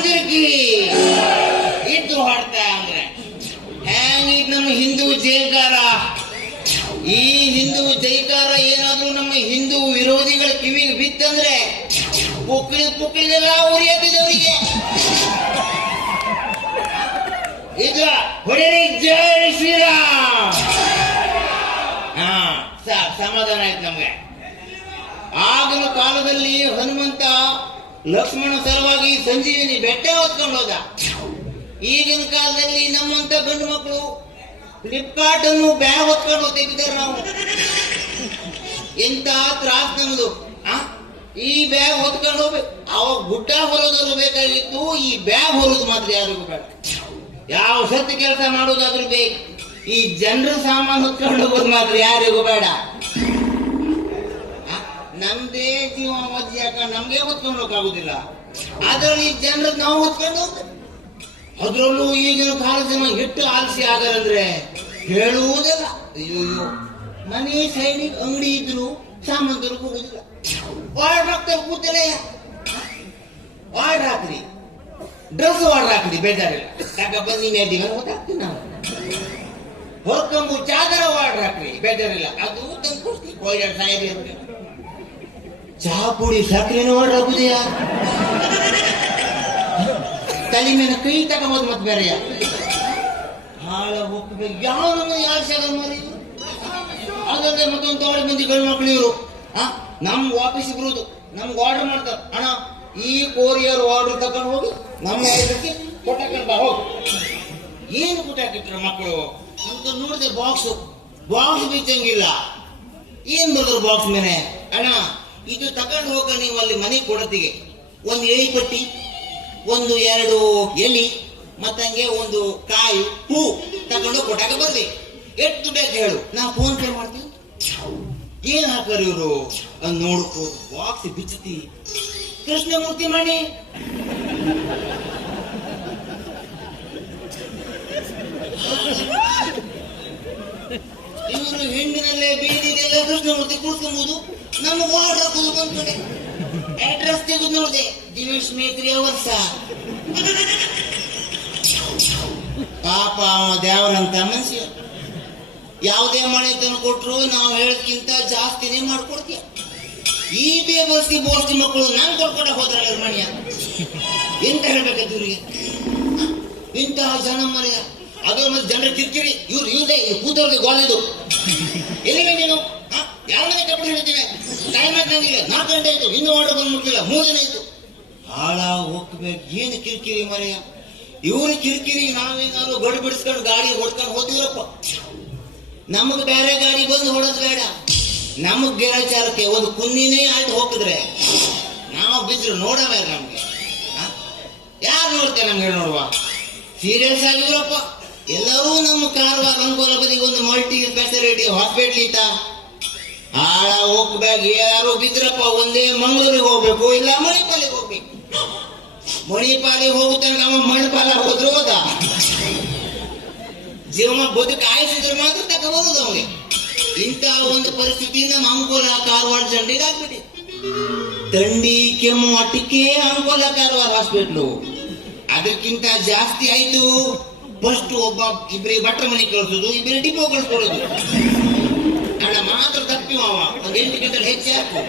ರಾಮ ಮಂದಿರ ಕಿ ಇದ್ದು ಹಾಡ್ತಾ ಅಂದ್ರೆ. ಹೆಂಗಿದ್ ನಮ್ಮ ಹಿಂದೂ ಜೈಕಾರ? ಈ ಹಿಂದೂ ಜೈಕಾರ ಏನಾದ್ರೂ ನಮ್ಮ ಹಿಂದೂ ವಿರೋಧಿಗಳ ಕಿವಿಗೆ ಬಿತ್ತಂದ್ರೆ ಪುಕ್ಳಿ ಪುಕ್ಳಿದೆಲ್ಲ ಉರಿಯತ್ತಿದವರಿಗೆ ಈಗ ಹೊಡೆರಿ ಜೈ ಶ್ರೀರಾಮ್. ಹಾ ಸಮಾಧಾನ ಆಯ್ತು ನಮ್ಗೆ. ಆಗಿನ ಕಾಲದಲ್ಲಿ ಹನುಮಂತ ಲಕ್ಷ್ಮಣ ಸಲುವಾಗಿ ಸಂಜೀವಿನಿ ಬೆಟ್ಟ ಹೊತ್ಕೊಂಡು ಹೋದ. ಈಗಿನ ಕಾಲದಲ್ಲಿ ನಮ್ಮಂತ ಗಂಡು ಮಕ್ಕಳು ಫ್ಲಿಪ್ಕಾರ್ಟ್ ಅನ್ನು ಬ್ಯಾಗ್ ಹೊತ್ಕೊಂಡು ಹೋಗ್ತಿದ್ದಾರೆ ನಾವು. ಎಂತ ತ್ರಾಸ್ ನಮ್ದು? ಈ ಬ್ಯಾಗ್ ಹೊತ್ಕೊಂಡು ಹೋಗ್ಬೇಕು. ಅವಾಗ ಗುಡ್ಡ ಹೊರೋದು ಬೇಕಾಗಿತ್ತು, ಈ ಬ್ಯಾಗ್ ಹೊರೋದು ಮಾತ್ರ ಯಾರಿಗೂ ಬೇಡ. ಯಾವ ಸತ್ತು ಕೆಲಸ ಮಾಡೋದಾದ್ರೂ ಬೇಕು. ಈ ಜನರ ಸಾಮಾನು ಹೊತ್ಕೊಂಡು ಹೋಗೋದು ಮಾತ್ರ ಯಾರಿಗೂ ಬೇಡ? ನಮ್ದೇ ಜೀವ ಮಧ್ಯ ಯಾಕ ನಮ್ಗೆ ಹೊತ್ಕೊಂಡು ಹೋಗಕ್ಕಾಗುದಿಲ್ಲ ಅದ್ರಲ್ಲಿ ಈ ಜನರ ನಾವು ಹೊತ್ಕೊಂಡು ಹೋಗ್ತೇವೆ. ಅದ್ರಲ್ಲೂ ಈಗಿನ ಕಾಲ ಜನ ಎಷ್ಟು ಆಲಸಿ ಆಗರಂದ್ರೆ ಹೇಳುವುದಿಲ್ಲ ಅಯ್ಯೋ ಮನೆ ಸೈನಿಕ್ ಅಂಗಡಿ ಇದ್ರು ಸಾಮಂತರು ಹೋಗುದಿಲ್ಲ ಆರ್ಡರ್ ಹಾಕ್ತಾರೆ ಕೂತಲೇ ಆರ್ಡರ್ ಹಾಕ್ರಿ. ಡ್ರೆಸ್ ಆರ್ಡರ್ ಹಾಕ್ರಿ, ಬೇಜಾರಿಲ್ಲ. ಯಾಕ ಬನ್ನಿ ಮೇದಿಗೆ ಗೊತ್ತಾಗ್ತೀನಿ ನಾವು ಹೊರ್ಕೊಂಬು ಚಾದರ ಆರ್ಡರ್ ಹಾಕ್ರಿ, ಬೇಜಾರಿಲ್ಲ. ಅದು ತಂದು ಕೊಡ್ತೀವಿ ಕೋಯ್ಯಾಡ್ ಸಾಹೇಬ್ ಇರ್ಬೇಕು. ಚಹಾ ಪುಡಿ ಸಕ್ಕರೆನೂ ಆರ್ಡರ್ ಹಾಕುದಿಯಾ ತಲೆ ಮೇಲೆ ಕೈ ತಗೋದು ಮತ್ತೆ ಬೇರೆಯ ಹಾಳ ಯಾವ ನಮ್ಮ ಯಾರು ಸಾಗ ಮಾರಿ ಅದಲ್ಲದೆ ಮತ್ತೊಂದು ತಗೊಳ್ಳಿ ಮಂದಿ ಗಂಡು ಮಕ್ಕಳು ಇವರು. ನಮ್ ವಾಪಸ್ ಬರುವುದು ನಮ್ಗೆ ಆರ್ಡರ್ ಮಾಡ್ತಾರೆ. ಅಣ್ಣ, ಈ ಕೋರಿಯರ್ ಆರ್ಡರ್ ತಗೊಂಡು ಹೋಗಿ. ನಮ್ಮ ಇದಕ್ಕೆ ಕೊಟ್ಟಾಕೊಂಡು ಬಾ, ಹೋಗು. ಏನು ಕೊಟ್ಟಾಕಿಟ್ರ ಮಕ್ಕಳು ಅಂತ ನೋಡಿದೆ ಬಾಕ್ಸ್ ಬಾಕ್ಸ್ ಬಿಚ್ಚಂಗಿಲ್ಲ. ಏನ್ ಬರ್ತಾರೆ ಬಾಕ್ಸ್ ಮೇಲೆ ಅಣ್ಣ ಇದು ತಗೊಂಡು ಹೋಗ ನೀವು ಅಲ್ಲಿ ಮನೆ ಕೊಡತಿಗೆ ಒಂದು ಎಳಿ ಪಟ್ಟಿ ಒಂದು ಎರಡು ಎಲಿ, ಮತ್ತಂಗೆ ಒಂದು ಕಾಯಿ, ಹೂ ತಗೊಂಡು ಕೊಟ್ಟಾಗ ಬರ್ಲಿ. ಎಷ್ಟು ದುಡ್ಡು ಹೇಳು. ನಾ ಫೋನ್ ಪೇ ಮಾಡ್ತೀನಿ. ಏನ್ ಹಾಕರ್ ಇವರು? ನೋಡ್ಕೋ ಬಾಕ್ಸ್ ಬಿಚ್ಚತಿ ಕೃಷ್ಣಮೂರ್ತಿ ಮಣಿ. ಇವರು ಹೆಣ್ಣಿನಲ್ಲೇ ಬೀದಿದೆಲ್ಲ ಕೃಷ್ಣಮೂರ್ತಿ ಕೂತ್ಕೊಂಬೋದು ನಮ್ಮ ವಾರ್ಡ್ ಹಾಕೋದು ಬಂದ್ಕೊಂಡೆ ಅಡ್ರೆಸ್ ತೆಗೆದು ನೋಡಿದೆ ದಿನೇಶ್ ಮೇತ್ರಿ ವರ್ಷ ಪಾಪ ಅವ ದೇವರಂತ ಮನುಷ್ಯ ಯಾವುದೇ ಮನೆ ತಂದು ಕೊಟ್ರು ನಾವು ಹೇಳಕ್ಕಿಂತ ಜಾಸ್ತಿನೇ ಮಾಡ್ಕೊಡ್ತೀವಿ ಈ ಬೇಬಸ್ತಿ ಬೋಸ್ತಿ ಮಕ್ಕಳು ನಾನು ಕೊಡ್ಕೊಂಡ ಹೋದ್ರಲ್ಲ ಮನೆಯ? ಎಂತ ಹೇಳ್ಬೇಕಾಯ್ತು ಇವ್ರಿಗೆ? ಇಂತಹ ಜನ ಮನೆಯ. ಅದ್ರ ಮತ್ತೆ ಜನರ ಕಿರಿಕಿರಿ. ಇವ್ರು ಇವ್ರದೇ ಕೂತವ್ರಿಗೆ ಗೋಲಿದು ಎಲ್ಲಿಗೆ ನೀನು? ಹ? ಕಬ್ಬು ಹೇಳ್ತೀವಿ ಟೈಮ್ ಈಗ ನಾಲ್ಕು ಗಂಟೆ ಆಯ್ತು. ಇನ್ನೂ ಆರ್ಡರ್ ಬಂದು ಮುಟ್ಟಿಲ್ಲ ಮೂರು ದಿನ ಆಯ್ತು. ಹಾಳ ಹೋಗ್ಬೇಕು. ಏನು ಕಿರಿಕಿರಿ ಮರೆಯ? ಇವನು ಕಿರಿಕಿರಿ, ನಾವೇನಾದ್ರು ಗಡಿ ಬಿಡಿಸ್ಕೊಂಡು ಗಾಡಿ ಹೊಡ್ಕೊಂಡು ಹೋದಿವಪ್ಪ ನಮಗೆ ಬೇರೆ ಗಾಡಿ ಬಂದು ಹೊಡೋದು ಬೇಡ. ನಮಗ್ ಗಿರಾಚಾರಕ್ಕೆ ಒಂದು ಕುನ್ನಿನೇ ಆಯ್ತು ಹೋಗಿದ್ರೆ ನಾವು ಬಿದ್ರು ನೋಡವೇ ನಮ್ಗೆ. ಯಾರು ನೋಡ್ತೇವೆ ನಮ್ಗೆ ನೋಡುವ? ಸೀರಿಯಸ್ ಆಗಿದ್ರಪ್ಪ. ಎಲ್ಲರೂ ನಮ್ಮ ಕಾರವಾರ ಅಂಕೋಲ ಬದಿಗೆ ಒಂದು ಮಲ್ಟಿ ಸ್ಪೆಷಾಲಿಟಿ ಹಾಸ್ಪಿಟ್ಲ್ ಇತ್ತ. ಆಳ ಹೋಗ್ಬೇಕು ಯಾರು ಬಿದ್ರಪ್ಪ, ಒಂದೇ ಮಂಗಳೂರಿಗೆ ಹೋಗ್ಬೇಕು, ಇಲ್ಲ ಮಣಿಪಾಲಿಗೆ ಹೋಗ್ಬೇಕು? ಮಣಿಪಾಲಿಗೆ ಹೋಗುತ್ತಾಗ ಅವ ಮಣಿಪಾಲ ಹೋದ್ರು ಹೋದ. ಜೀವನ ಬದುಕು ಆಯಿಸಿದ್ರೆ ಮಾತ್ರ ತಗೋಬಹುದು ಅವನಿಗೆ. ಇಂತಹ ಒಂದು ಪರಿಸ್ಥಿತಿ ನಮ್ಮ ಅಂಕೋಲ ಕಾರವಾರ ಜಂಡಿಗೆ ಆಗ್ಬಿಟ್ಟಿದೆ ತಂಡಿ ಕೆಮ್ಮು, ಅಟ್ಟಿಕೆ ಅಂಕೋಲ ಕಾರವಾರ ಹಾಸ್ಪಿಟ್ಲು ಅದಕ್ಕಿಂತ ಜಾಸ್ತಿ ಆಯ್ತು ಫಸ್ಟ್ ಒಬ್ಬ ಇಬ್ಬರಿಗೆ ಭಟ್ರ ಮನೆ ಕಳಿಸೋದು ಇಬ್ಬರಿಗೆ ಡಿಪೋ ಕಳಿಸ್ಕೊಡೋದು. ಮಾತ್ರ ತಪ್ಪಿ ಅವ ಒಂದ್ ಎಂಟು ಗಂಟೆ ಹೆಚ್ಚು ಹಾಕು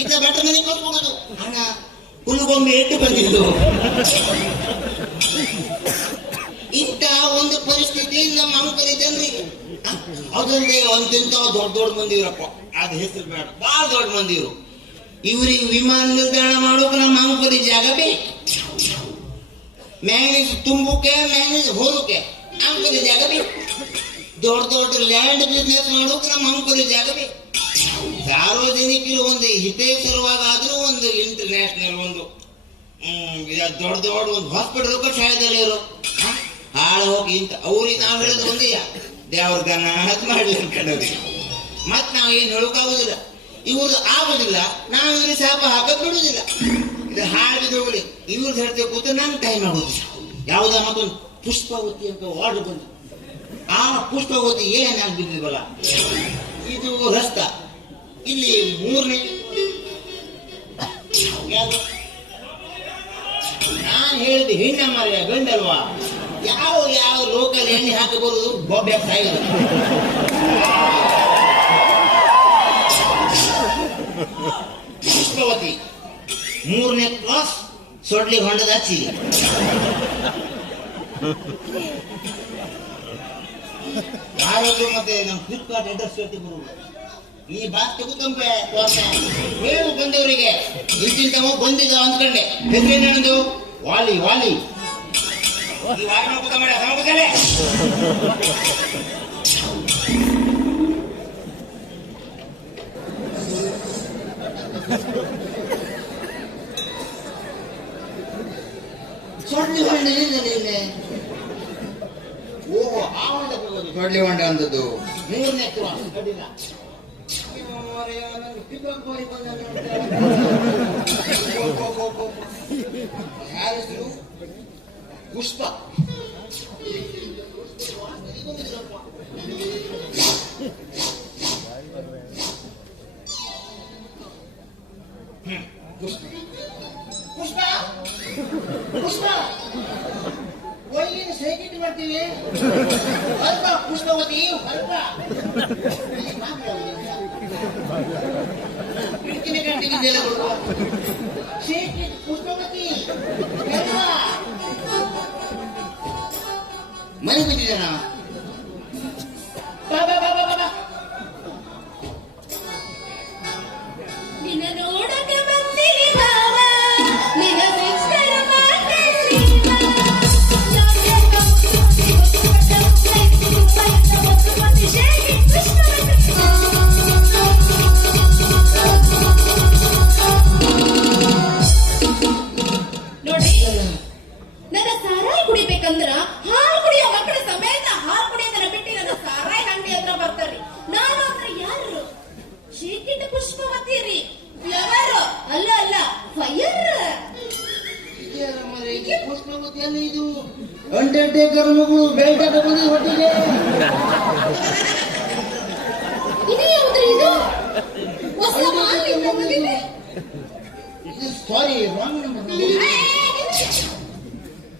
ಇತ್ತ ಭಟ್ರ ಮನೆ ಕಳ್ಸ್ಕೊಡೋದು ಹಣ ಹುಲ್ಗೊಂಬೆ ಎಟ್ಟು ಬಂದಿದ್ದು ಇಂತಹ ಒಂದು ಪರಿಸ್ಥಿತಿ ನಮ್ಮ ಅಂಕಲಿ ಜನರಿಗೆ ಅದಲ್ಲದೆ ಒಂದಿಂತ ದೊಡ್ಡ ದೊಡ್ಡ ಮಂದಿರಪ್ಪ ಅದ್ ಹೆಸರು ಬೇಡ ಬಹಳ ದೊಡ್ಡ ಮಂದಿರು ಇವ್ರಿಗೆ ವಿಮಾನ ನಿಲ್ದಾಣ ಮಾಡೋಕೆ ನಮ್ಮ ಅಂಕಲಿ ಜಾಗ ಬೇಕು ಮ್ಯಾನೇಜ್ ತುಂಬಕ್ಕೆ ಮ್ಯಾನೇಜ್ ಹೋಗಕ್ಕೆ ಅಂಕಲಿ ಜಾಗ ಬೇಕು ದೊಡ್ಡ ದೊಡ್ಡ ಲ್ಯಾಂಡ್ ಬಿಸ್ನೆಸ್ ಮಾಡೋಕೆ ನಮ್ಮ ಅನುಕೂಲ ಜಾಗ ಸಾರ್ವಜನಿಕರು ಒಂದು ಹಿತೇಶ್ವರವಾಗಾದ್ರೂ ಒಂದು ಇಂಟರ್ನ್ಯಾಷನಲ್ ಒಂದು ದೊಡ್ಡ ದೊಡ್ಡ ಒಂದು ಹಾಸ್ಪಿಟಲ್ ಶಾಲೆದಲ್ಲಿ ಇರೋ ಹಾಳು ಹೋಗಿ ಇಂತ. ಅವ್ರಿಗೆ ನಾವು ಹೇಳೋದು ಒಂದೇ, ದೇವ್ರ ಗನ ಹತ್ ಮಾಡ್ಲಿ ಅನ್ಕೊಂಡವ್ರಿ. ಮತ್ ನಾವ್ ಏನ್ ಹೇಳೋಕಾಗುದಿಲ್ಲ ಇವ್ರದ್ದು ಆಗುದಿಲ್ಲ, ನಾವು ಇವ್ರಿಗೆ ಶಾಪ ಹಾಕಕ್ ಬಿಡೋದಿಲ್ಲ. ಇದು ಹಾಡಿ ಹೋಗ್ಲಿ. ಇವ್ರದ್ದು ಹೇಳ್ತೇವೆ ಕೂತು ನಂಗೆ ಟೈಮ್ ಆಗುದಿಲ್ಲ. ಯಾವುದೋ ಮತ್ತೊಂದು ಪುಷ್ಪಾವತಿ ಅಂತ ವಾರ್ಡ್ ಬಂದು ಆ ಪುಷ್ಪ ಓದಿ ಏನೇ ಆಗ್ಬಿಟ್ಟಿದ್ವಲ್ಲ ಇದು ರಸ್ತ. ಇಲ್ಲಿ ಮೂರನೇ. ನಾನ್ ನಾನು ಹೇಳಿದ ಹೆಣ್ಣ ಮಾರಿಯ ಗಂಡಲ್ವಾ? ಯಾವ ಯಾವ ಲೋಕಲ್ ಎಣ್ಣೆ ಹಾಕಿ ಬರುದು ಬೊಬ್ಬೆ ಸಾಯಿಲ್ಲ ಪುಷ್ಪವತಿ. ಮೂರನೇ ಕ್ಲಾಸ್ ಸೊಡ್ಲಿ ಹೊಂಡದ ಹಚ್ಚಿ ಯಾರಾದ್ರೂ ಮತ್ತೆ ನಾವು ಫ್ಲಿಪ್ಕಾರ್ಟ್ ಅಡ್ರೆಸ್ ಹೇಳ್ತೀವಿ ಈ ಬಾತ್ ತೆಗುತ್ತಂಪೆ ಏನು ಬಂದವರಿಗೆ ಇಂತಿಂತವ ಬಂದಿದ್ದ ಅಂದ್ಕೊಂಡೆ. ಹೆಸರೇನದು ವಾಲಿ ವಾಲಿ. ಈ ವಾಲಿ ನೋಡ್ಕೊತ ಮಾಡ ಹೊಂಡ ಏನಿದೆ ಇಲ್ಲಿ ಓಹೋ ಆ ಹೊಂಡ ಹೋಗೋದು ಕೊಡ್ಲಿ ಹೊಂಡ ಅಂದದ್ದು. ಮೂರನೇ ಹೆಸರು ಪುಷ್ಪ. ಮಾಡ್ತೀವಿ. ಅಲ್ಪ ಪುಷ್ಪವತಿ ಅಲ್ಪ. ಮನೆ ಬಿದ್ದಿದ್ದಾನ ಅಂಡರ್ಟೇಕರ್ ಮಗಳು ಬೆಲ್ಟ್ ಹಾಕೊಂಡು ಹೊಟ್ಟಿಗೆ. ಸಾರಿ. ರಾಂಗ್ ನಂಬರ್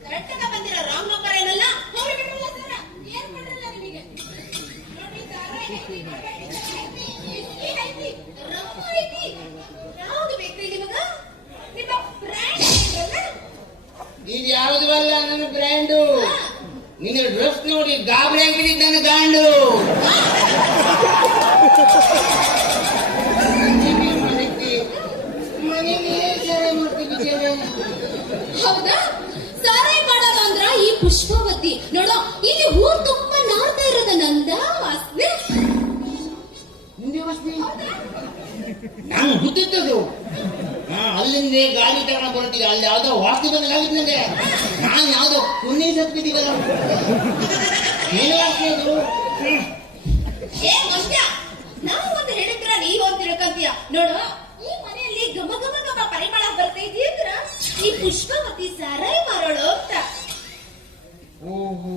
ಕರೆಕ್ಟ್ ಆಗಿ ಬಂದಿರ ರಾಂಗ್ ನಂಬರ್ ಏನಲ್ಲ ಹೋಗಿ ಬಿಡ್ರಲ್ಲ ಸರ ಏನ್ ಮಾಡ್ರಲ್ಲ ನಿಮಗೆ ನೋಡಿ ಸಾರಾಯಿ ಐತಿ ಐತಿ ವಿಸ್ಕಿ ಐತಿ ರಮ್ಮು ಐತಿ ಯಾವ್ದು ಬೇಕ್ರಿ ನಿಮಗ ನಿಮ್ಮ ಬ್ರ್ಯಾಂಡ್ ಏನಲ್ಲ ಇದು ಯಾವುದು ಅಲ್ಲ ನನ್ನ ಬ್ರ್ಯಾಂಡು ನಿನ್ನ ಡ್ರೆಸ್ ನೋಡಿ ಗಾಬರಿ ಆಗಿದ್ದು ನನ್ನ ಗಾಂಡು? ಹೌದಾ? ಅಂದ್ರ ಈ ಪುಷ್ಪವತಿ. ನೋಡೋ ಇಲ್ಲಿ ಊರ್ ತುಂಬಾ ನಾರ್ತಾ ಇರೋದ ನಂದ ವಾಸನೆ. ನಂಗೆ ವಾಸನೆ? ಅಲ್ಲಿಂದ ಗಾಡಿ ತಗೊಂಡು ಬರ್ತೀವಿ ಅಲ್ಲಿ ಯಾವ್ದೋ ವಾಸ್ತು ಬಂದಾಗಿತ್ತು ನನಗೆ ನಾನು ಯಾವ್ದೋ ಪುಣ್ಯ ಸತ್ಬಿದ್ದೀವಲ್ಲ ಏನು ಅದು. ಏ ನಾವು ಒಂದು ಹೇಳಿದ್ರ ನೀವ್ ಒಂದ್ ತಿಳ್ಕೊಂತೀಯ. ನೋಡು ಈ ಮನೆಯಲ್ಲಿ ಘಮ ಘಮ ಗಮ ಪರಿಮಳ ಬರ್ತಾ ಇದೆಯಂದ್ರ ಈ ಪುಷ್ಪಮತಿ ಸಾರಾಯಿ ಮಾರೋಳು ಅಂತ. ಓಹೋ.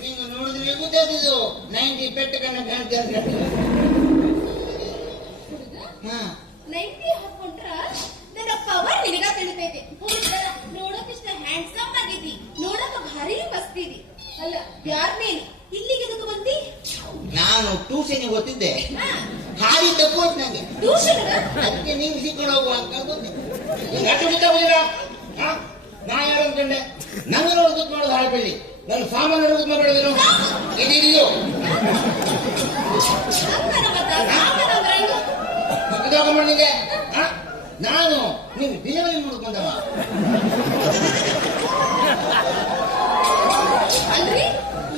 ನೀನು ನೋಡಿದ್ರೆ ಗೊತ್ತಾಗ್ತದೆ ನೈಂಟಿ ಪೆಟ್ಟು ಕಣ್ಣು ಕಾಣ್ತಾ ನೈಂಟಿ ಹಾಕೊಂಡ್ರ ನನ್ನ ಪವರ್ ನಿನಗ ತಿಳಿತೈತಿ. ನೋಡಕ್ ಇಷ್ಟ ಹ್ಯಾಂಡ್ಸಮ್ ಆಗಿದ್ದಿ. ನೋಡಕ್ ಭಾರಿ ಮಸ್ತ್ ಇದಿ ಅಲ್ಲ ಯಾರ್ ನೀನು ಇಲ್ಲಿಗೆ ಎದಕ್ಕೆ ಬಂದಿ? ನಾನು ಟ್ಯೂಷನ್ ಗೊತ್ತಿದ್ದೆ ಹಾ. ಹಾರಿ ತಪ್ಪೋಯ್ತು ನಂಗೆ. ಟ್ಯೂಷನ್ ಅದಕ್ಕೆ ನಿಂಗೆ ಸಿಕ್ಕೊಂಡು ಹೋಗುವ ಅಂತ ಗೊತ್ತೆ ನಿಂಗೆ ಅಷ್ಟು ಗೊತ್ತಾಗೋದಿಲ್ಲ ಹಾ? ನಾ ಯಾರು ಅನ್ಕೊಂಡೆ? ನಂಗೆ ಹೊರಗುತ್ ಮಾಡೋದು ಹಾಳ್ಬಳ್ಳಿ ನನ್ನ ಸಾಮಾನು ಹೊರಗುತ್ ಗೊತ್ತು ಮಾಡಬೇಡಿದ್ರು ಇದಿದೆಯೋ ತಗೊಂಡ್ಬಂದಿದ್ದೆ ನಾನು ನೀವು ಡಿಲಿವರಿ ಮಾಡೋದು ಬಂದವ ಅಲ್ರಿ?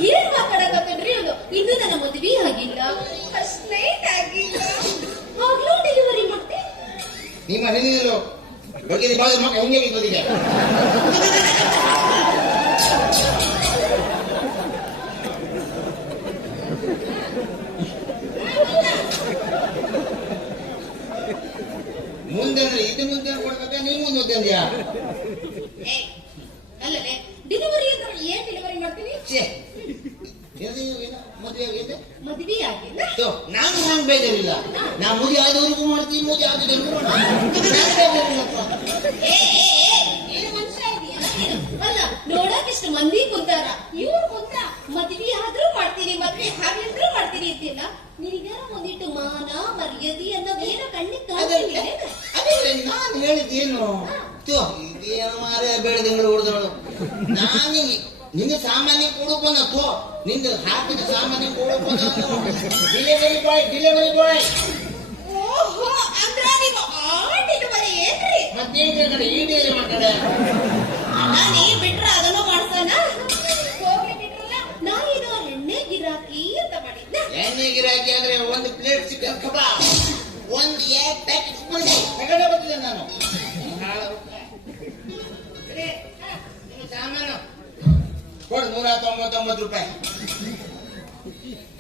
ಏನ್ ಮಾತಾಡಕತ್ತನ್ರಿ ಅದು ಇನ್ನು ನನ್ನ ಮದುವೆ ಆಗಿಲ್ಲ. ಸ್ನೇಹಿತ ಆಗಿಲ್ಲ ಆಗ್ಲೂ ಡೆಲಿವರಿ ಮಾಡ್ತಿ ನಿಮ್ಮ ಹಿಂದಿನಲ್ಲೂ ಬಗ್ಗೆ ಬಾಳ ಮಕ್ಕ ಹೆಂಗೆ ಬಂದಿದೆ. ಇದು ಮುಂದೆ ಕೊಡ್ಬೇಕಾ? ನೀವು ಮುಂದೆ ಏ ಅಲ್ಲಲೇ ಡೆಲಿವರಿ ಏನ್ ಡೆಲಿವರಿ ಮಾಡ್ತೀನಿ ಛೇ ಮದುವೆ ಆಗಿದೆ ಮದ್ವೆ ಆಗಿಲ್ಲ ನಾನು ಹಂಗ್ ಬೇಜಾರಿಲ್ಲ. ನಾ ಮುದಿ ಆದವರೆಗೂ ಮಾಡ್ತೀನಿ ಮುದಿ ಆಗದವರೆಗೂ ಮಾಡ್ತೀನಿ. ನಾನ್ ಬೇಜಾರಿಲ್ಲಪ್ಪ. ಏ, ಏ, ಏ, ಏನು ಮನುಷ್ಯ ಇದೀಯಾ? ಅಲ್ಲ ನೋಡಕ್ ಇಷ್ಟು ಮಂದಿ ಕುಂತಾರ. ಇವ್ರು ಕುಂತ ಮದ್ವೆ ಆದ್ರೂ ಮಾಡ್ತೀನಿ ಮದ್ವೆ ಹಾಗಿದ್ರೂ ಮಾಡ್ತೀನಿ ಅಂತಿಲ್ಲ ನಿನಗಾರ ಒಂದಿಟ್ಟು ಮಾನ ಮರ್ಯಾದೆ ಅನ್ನೋದು ಏನೋ ಕಣ್ಣಿಗೆ ಅದಲ್ಲ ಕಾಣಿಸ್ತಿಲ್ಲ ಅದೇ ನಾನು ಹೇಳಿದ್ದೇನು ಥು, ಇದೇನು ಮಾರೇ ಬೆಳೆದಂಗಳು ಹೊಡೆದವಳು ನಾನು ನಿನ್ನ ಸಾಮಾನ್ಯ ಬಂದಪ್ಪೋ ನಿಂದ ಹಾಕಿದ ಬಂದ ಡಿಲಿವರಿ ಬಾಯ್ ಡಿಲಿವರಿ ಬಾಯ್ ಓಹೋ ಅಂದ್ರ ನೀವು ಡೆಲಿವರಿ ಏನ್ರಿ? ಮತ್ತೇನು ಕಡೆ ಈ ಡಿಲಿವರಿ ಮಾಡ್ತಾರೆ. ನಾನೇ ಬಿಟ್ರ ಅದನ್ನು ಮಾಡ್ತಾನ ನಾ ಇದು ಎಣ್ಣೆ ಗಿರಾಕಿ ಅಂತ ಮಾಡಿದ್ನ. ಎಣ್ಣೆ ಗಿರಾಕಿ ಆದ್ರೆ ಒಂದು ಪ್ಲೇಟ್ ಚಿಕನ್ ಕಬಾಬ್ ಒಂದು ಎರಡು ಪ್ಯಾಕೆಟ್ ತಗೊಂಡೆ ಬರ್ತಿದ್ದೆ ನಾನು. ಸಾಮಾನು. ಕೊಡು ನೂರ ತೊಂಬತ್ತೊಂಬತ್ತು ರೂಪಾಯಿ.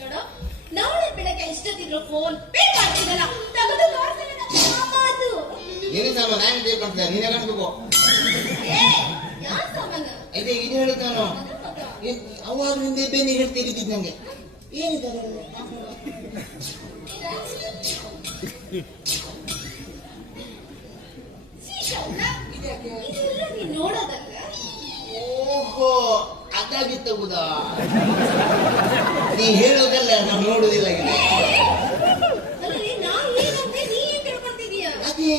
ನೋಡು ನಾಳೆ ಬೆಳಗ್ಗೆ ಎಷ್ಟೊತ್ತಿದ್ರು ಫೋನ್ ಪೇ ಮಾಡ್ತಿದ್ದಲ್ಲ ತಗದು ಸಾಮಾನು ನಿನ್ನ ಸಾಮಾನು ನಾನು ಪೇ ಮಾಡ್ತೇನೆ ನೀನೇ ಕಟ್ಬೇಕು ಅದೇ ಇದು ಹೇಳಿದ್ ನಾನು. ಅವಾಗ ನಿಂದೆ ಬೇನೆ ಹೇಳ್ತಿ ಬಿದ್ದಿದ್ ನಂಗೆ. ಏನು? ನೋಡೋದಲ್ಲ ಓಹೋ. ಅದಾಗಿತ್ತು ಬುದಾ ನೀ ಹೇಳೋದಲ್ಲ ನಾನು ನೋಡುದಿಲ್ಲ ಇಲ್ಲಿ ಅದೇ?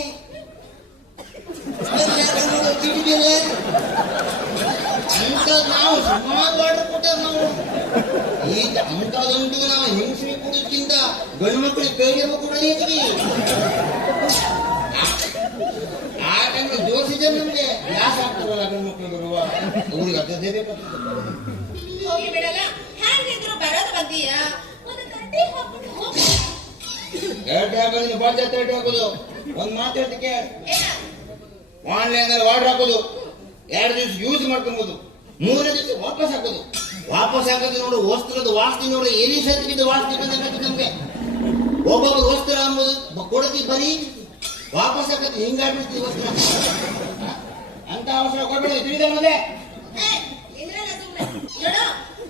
ಅಂತ ನಾವು ಸುಮಾರು ನಾವು. ಈಗ ಅಂತದಂತೂ ನಾವು ಹೆಂಗಸರಿಗೆ ಕೊಡೋಕ್ಕಿಂತ ಗಂಡು ಮಕ್ಕಳಿಗೆ ಕೈಗೆ ಕೂಡ ಹೆಚ್ಚಿಗೆ ಆ ಜೋಶಿದೆ ನಮ್ಗೆ ಯಾಕೆ ಆಗ್ತಾರಲ್ಲ ಗಂಡು ಮಕ್ಕಳು ಬರುವ? ಅವ್ರಿಗೆ ಅದೇ ಬೇಕಾಗ್ತದೆ ಹೋಗಿ ಬಿಡಲ್ಲ. ಹ್ಯಾಂಗಿದ್ರು ಬರೋದು ಬಂದೀಯ? ಒಂದು ತಟ್ಟಿ ಹಾಕೊಂಡು ಹೋಗಿ ಎರಡು ಹಾಕೋದು ಬಾಜ್ ತರ್ಟಿ ಹಾಕೋದು ಒಂದು ಮಾತಾಡ್ಲಿಕ್ಕೆ ಏನ? ಆನ್ಲೈನ್ ಅಲ್ಲಿ ಆರ್ಡರ್ ಹಾಕೋದು. ಎರಡು ದಿವಸ ಯೂಸ್ ಮಾಡ್ಕೊಬೋದು. ಮೂರನೇ ದಿವಸ ವಾಪಸ್ ಹಾಕೋದು. ವಾಪಸ್ ಹಾಕೋದು ನೋಡು ವಸ್ತ್ರದ ವಾಸ್ತಿ ನೋಡು ಎಲ್ಲಿ ಸತ್ತಿದ್ದು ವಾಸ್ತಿ ಬಂದಾಗತ್ತೆ ನಮ್ಗೆ. ಒಬ್ಬೊಬ್ಬರು ವಸ್ತ್ರ ಅಂಬುದು ಕೊಡತಿ ಬರೀ ವಾಪಸ್ ಹಾಕೋದು. ಹಿಂಗಾಗ್ಬಿಡ್ತೀವಿ ವಸ್ತ್ರ ಅಂತ ಅವಸರ ಕೊಡ್ಬೇಡಿ ತಿಳಿದ ಮತ್ತೆ. ನೋಡ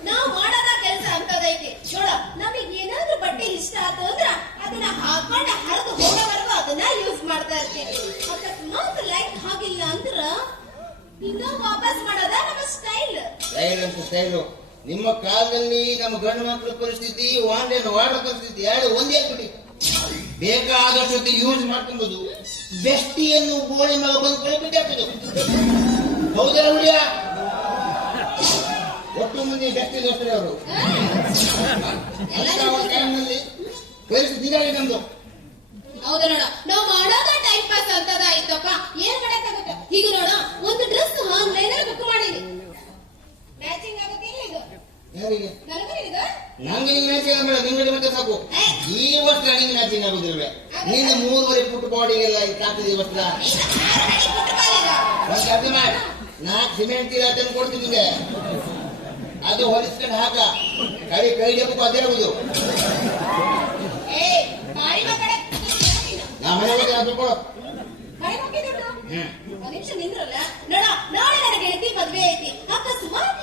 ನಾವ್ ಮಾಡೋದ ಕೆಲ್ಸ ಅಂತದೈತಿ ನೋಡ ನಮಗೆ ಏನಾದ್ರೂ ಬಟ್ಟೆ ಇಷ್ಟ ಆತು ಅಂದ್ರ ಅದನ್ನ ಹಾಕೊಂಡ ಹರಿದು ಹೋಗೋವರೆಗೂ ಅದನ್ನ ಯೂಸ್ ಮಾಡ್ತಾ ಇರ್ತೀವಿ ಅಕಸ್ಮಾತ್ ಲೈಕ್ ಆಗಿಲ್ಲ ಅಂದ್ರ ಇನ್ನ ವಾಪಸ್ ಮಾಡೋದ ನಮ್ಮ ಸ್ಟೈಲ್ ಸ್ಟೈಲ್ ಅಂತ ಸ್ಟೈಲು ನಿಮ್ಮ ಕಾಲದಲ್ಲಿ ನಮ್ಮ ಗಂಡು ಮಕ್ಕಳ ಪರಿಸ್ಥಿತಿ ಆನ್ಲೈನ್ ಆರ್ಡರ್ ಪರಿಸ್ಥಿತಿ ಎರಡು ಒಂದೇ ಬಿಡಿ ಬೇಕಾದಷ್ಟು ಯೂಸ್ ಮಾಡ್ಕೊಬೋದು. ಬೆಸ್ಟಿಯನ್ನು ಬೋಳಿ ಮಗ ಬಂದು ಕೇಳಿಬಿಟ್ಟು ಹಾಕೋದು ಹೌದಲ್ಲ ಹುಲಿಯ ಒಟ್ಟು ಮಂದಿ ಬೆಸ್ಟಿ ದೋಸ್ತರೇ ಅವರು. ಟೈಮ್ನಲ್ಲಿ ಪರಿಸ್ಥಿತಿ ದಿನ ನಮ್ದು. ಹೌದು ನೋಡ ನಾವು ಮಾಡೋದ ಟೈಮ್ ಪಾಸ್ ಅಂತದ ಆಯ್ತಪ್ಪ. ಏನ್ ಮಾಡಕ್ಕಾಗತ್ತ ಈಗ ನೋಡ ಒಂದು ಡ್ರೆಸ್ ಆನ್ಲೈನ್ ಅಲ್ಲಿ ಬುಕ್ ಮಾಡಿದ್ವಿ ಮ್ಯಾಚಿಂಗ್ ಆಗುತ್ತಿಲ್ಲ ಇದು? ಯಾರಿಗೆ? ನನಗೂ ಇದು? ನಂಗೆ ಮ್ಯಾಚಿಂಗ್ ಆಗಬೇಡ ನಿಂಗೆ ಮತ್ತೆ ಸಾಕು. ಈ ವರ್ಷ ನಿಂಗೆ ಮ್ಯಾಚಿಂಗ್ ಆಗುದಿಲ್ವೇ? ನಿನ್ನ ಮೂರುವರೆ ಫುಟ್ ಬಾಡಿಗೆಲ್ಲ ಪುಟ್ಟ ಕಾಲಿಗ. ಒಂದ್ ಕೆಲಸ ಮಾಡಿ. ನಾಲ್ಕು ಸಿಮೆಂಟ್ ಇಲ್ಲ ತಂದು ಕೊಡ್ತೀನಿ ನಿಂಗೆ. ಅದು ಹೊಲಿಸ್ಕೊಂಡು ಹಾಕ. ಕೈ ಕೈ ಜಪ್ಪು ಅದೇ ಮಕ್ಕಳೇ ನಾ ಮನೆ ಹೋಗಿ ಅದು ಕೊಡು. ನಾಳೆ ವಾಪಸ್ ಮಾಡು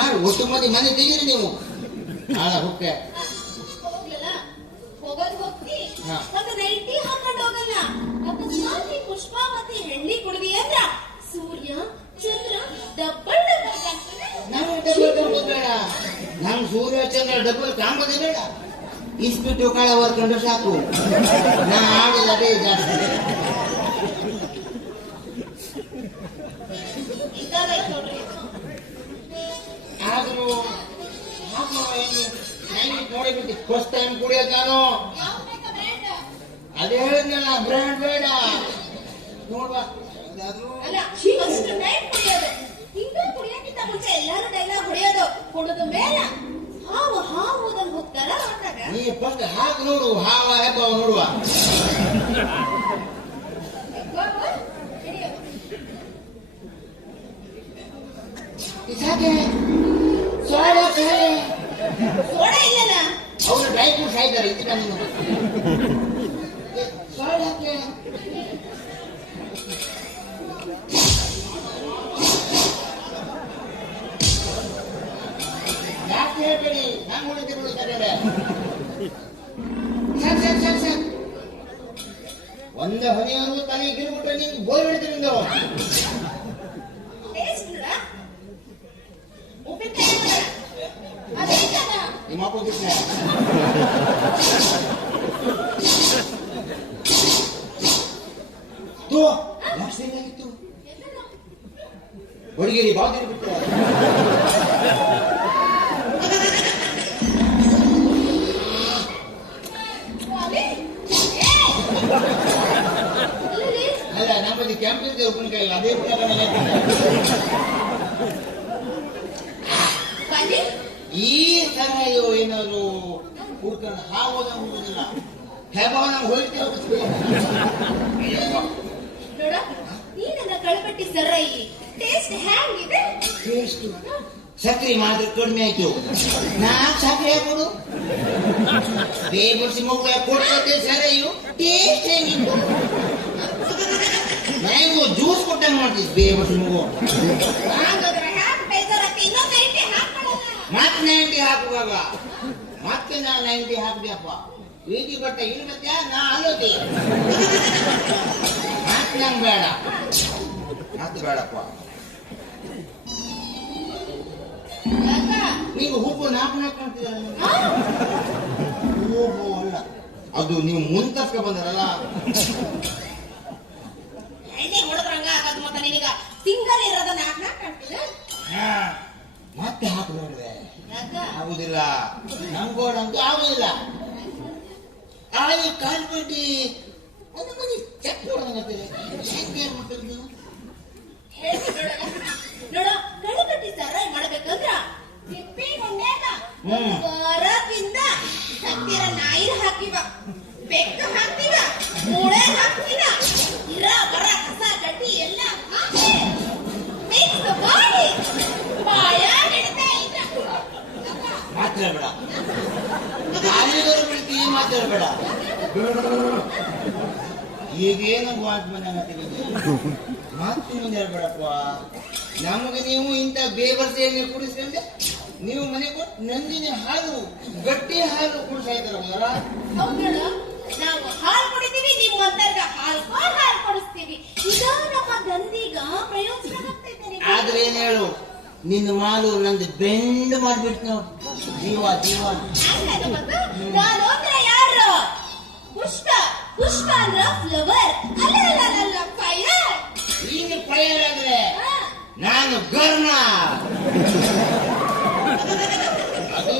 ಮಾಡಿ. ಒಟ್ಟು ಮಂದಿ ಮನೆ ತೆಗೀರಿ ನೀವು. ಹುಕ್ಕೆ ನಮ್ ಸೂರ್ಯ ಚಂದ್ರ ಡಬ್ಬಲ್ ಕಾಂಬೋದೇ ಬೇಡ ಇಷ್ಟು ಕಾಳ ಹೊರ್ಕೊಂಡು ಸಾಕು. ನಾ ಆಡಿದ ಅದೇ ಜಾಸ್ತಿ ಫಸ್ಟ್ ಟೈಮ್ ಕುಡಿಯೋದು ನಾನು. ಅದೇ ಹೇಳಿದ್ನಲ್ಲ, ಬ್ರ್ಯಾಂಡ್ ಬೇಡ. ನೋಡುವ. ಎಲ್ಲಾರು ಡೈಲಾಗ್ ಹೊಡೆಯೋದು. ಮೇಲೆ ಹಾವು ಹಾವು ಅದನ್ನ ಹೋಗ್ತಾರ ಅಂದಾಗ ನೀ ಫಸ್ಟ್ ಹಾಕಿ ನೋಡು ಹಾವ ಹೆಬ್ಬ ನೋಡುವ. ಇಸಾಕೆ ಸೋಡಕ್ಕೆ ಸೋಡಾ ಇಲ್ಲಲ್ಲ ಅವರು ಡ್ರೈ ಫ್ರೂಟ್ಸ್ ಹಾಯ್ತಾರೆ ಇದಕ್ಕೆ ನೀನು. ಸೋಡಕ್ಕೆ ಹನಿಯನ್ನು ತಲೆ ಗಿರ್ಬಿಟ್ರೆ ನಿಂಗೆ ಬೋಯ್ ಬಿಡ್ತೀನಿ ನೀವು ಟೇಸ್ಟ್ ನೋಡ ಉಪ್ಪಿನಕಾಯಿ ನೋಡ ಅದೇನದ ನಿಮ್ಮ ಅಪ್ಪ ಬಿಟ್ಟೆ ತೋ ಲಾಸ್ಟ್ ಏನಾಗಿತ್ತು ಬಡಿಗೇರಿ ಬಾಗಿಲು ಬಿಟ್ಟೆ ಅಲ್ಲ ನಮ್ಮಲ್ಲಿ ಕ್ಯಾಂಪಿಂಗ್ ಉಪ್ಪಿನಕಾಯಿ ಇಲ್ಲ ಅದೇ ಉಪ್ಪಿನಕಾಯಿ ಈ ತರ ಇವು ಏನಾದ್ರು ಕುಡ್ಕೊಂಡು ಹಾಗೋದ ಹೋಗುದಿಲ್ಲ ಹೆಬಾವ ನಮ್ಗೆ ಹೋಗ್ತೇವೆ ನೋಡ ಈ ನನ್ನ ಕಳಪಟ್ಟಿ ಸರಾಯಿ ಟೇಸ್ಟ್ ಹ್ಯಾಂಗಿದೆ ಟೇಸ್ಟ್ ಸಕ್ರೆ ಮಾತ್ರ ಕಡಿಮೆ ಆಯ್ತು ನಾ ಸಕ್ರೆ ಹಾಕೋದು ಬೇಬರ್ಸಿ ಮಗು ಕೊಡ್ತದೆ ಸರಿಯು ಟೇಸ್ಟ್ ಹೆಂಗಿತ್ತು ಮ್ಯಾಂಗೋ ಜ್ಯೂಸ್ ಕೊಟ್ಟಂಗೆ ಮಾಡ್ತಿದ್ ಬೇಬರ್ಸಿ ಮಗು ಹಾಗಾದ್ರೆ ಹ್ಯಾಂಗ್ ಬೇಜಾರಾಗ್ತಿ ಇನ್ನೊಂದು ಐಟಿ ಹಾಕೊಳ್ಳಲ್ಲ ಮತ್ತೆ ನೈಂಟಿ ಹಾಕುವಾಗ ಮತ್ತೆ ನಾ ನೈಂಟಿ ಹಾಕ್ಬೇಕಪ್ಪ ವೀದಿ ಬಟ್ಟೆ ಇಲ್ಬತ್ಯ ನಾ ಅಲ್ಲೋತಿ ಮತ್ತೆ ನಂಗೆ ಬೇಡ ಮತ್ತೆ ಬೇಡಪ್ಪ ಯಾಕ? ನೀವು ಉಪ್ಪು ನಾಲ್ಕು ನಾಲ್ಕು ಕಾಣ್ತಿದ್ದೀರ ಅಲ್ಲ ಅದು ನೀವು ಮುಂದಕ್ಕೆ ಬಂದಿರಲ್ಲ. ಎಣ್ಣೆ ಹೊಡೆದ್ರಂಗ ಆಗದ್ ಮತ್ತ ನಿನಗ? ಸಿಂಗಲ್ ಇರೋದ ನಾಲ್ಕು ನಾಲ್ಕು ಕಾಣ್ತಿದೆ ಹಾ, ಮತ್ತೆ ಹಾಕಿ ಯಾಕ? ಆಗುದಿಲ್ಲ. ನಂಗೋಡಂತೂ ಆಗುದಿಲ್ಲ. ಆಯಿ ಕಾಲ್ ಬಿಟ್ಟು ಒಂದು ಮನಿ ಚೆಕ್ ಹೊಡೆದಂಗತ್ತಿದೆ ಹೆಂಗೆ ಏನ್ ಮಾಡ್ತೀರಿ ನೀವು? ಹೇಳ್ತೀನಿ ನೋಡ ಮಾಡ್ಬೇಕಂದ್ರ ಸಿಪ್ಪಿ ಗುಂಡ್ಯಾಗ. ಸತ್ತಿರ ನಾಯಿ ಹಾಕಿವ, ಬೆಕ್ಕ ಹಾಕ್ತಿವ ಮೂಳೆ ಹಾಕ್ತಿವ ಇರ, ಬರ, ಕಸ ಎಲ್ಲ ಹಾಕಿ ಮಿಕ್ಸ್ ಮಾತಾಡಬೇಡ. ಕಾಲಿಗರು ಬಿಡ್ತೀವಿ ಮಾತಾಡಬೇಡ. ಈಗೇನು ಮಾತು ಮಾತು ಮುಂದೆ ಹೇಳ್ಬೇಡಪ್ಪ. ನಮಗೆ ನೀವು ಇಂಥ ಬೇಬರ್ಸಿ ಎಣ್ಣೆ ಕುಡಿಸ್ಕೊಂಡೆ ನೀವು ಮನೆ ಕೊಟ್ಟು ನಂದಿನಿ ಹಾಲು ಗಟ್ಟಿ ಹಾಲು ಕೂಸೈತರಲ್ಲ ಹೌದಣ್ಣ ನಾವು ಹಾಲು ಕುಡಿತೀವಿ ನೀವು ಅಂತರ್ಗ ಹಾಲು ಹಾಲು ಕೊಡಿಸ್ತೀವಿ. ನಮ್ಮ ಪ್ರಯೋಜನ ಆಗ್ತೈತೆ. ಆದ್ರೆ ಏನ್ ಹೇಳು ನಿನ್ನ ಮಾಲು ನಂದು ಬೆಂಡ್ ಮಾಡ್ಬಿಟ್ಟು ನೋಡು. ಜೀವ ಜೀವ. ನಾನು ಅಂದ್ರೆ ಯಾರು? ಪುಷ್ಪ ಪುಷ್ಪ ಅಂದ್ರ ಫ್ಲವರ್ ಅಲ್ಲ ಅಲ್ಲ ಅಲ್ಲ, ಫೈರ್ ನೀನು ಫೈರ್ ಅಂದ್ರೆ ನಾನು ಗರ್ಣ ಅದು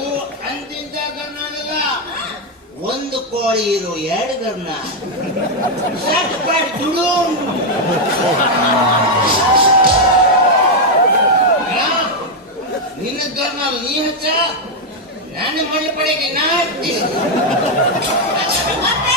ಅಂತಿಂತ ಗರ್ಣ ಅಲ್ಲ ಒಂದು ಕೋಳಿ ಇದು ಎರಡು ಗರ್ನ ನಿನ್ನ ಗರ್ನ ನೀ ಹಚ್ಚ ನನ್ನ ಮಳ್ಳಿ ಪಡೆಗೆ ನಾ ಹತ್ತಿ. ಮತ್ತೆ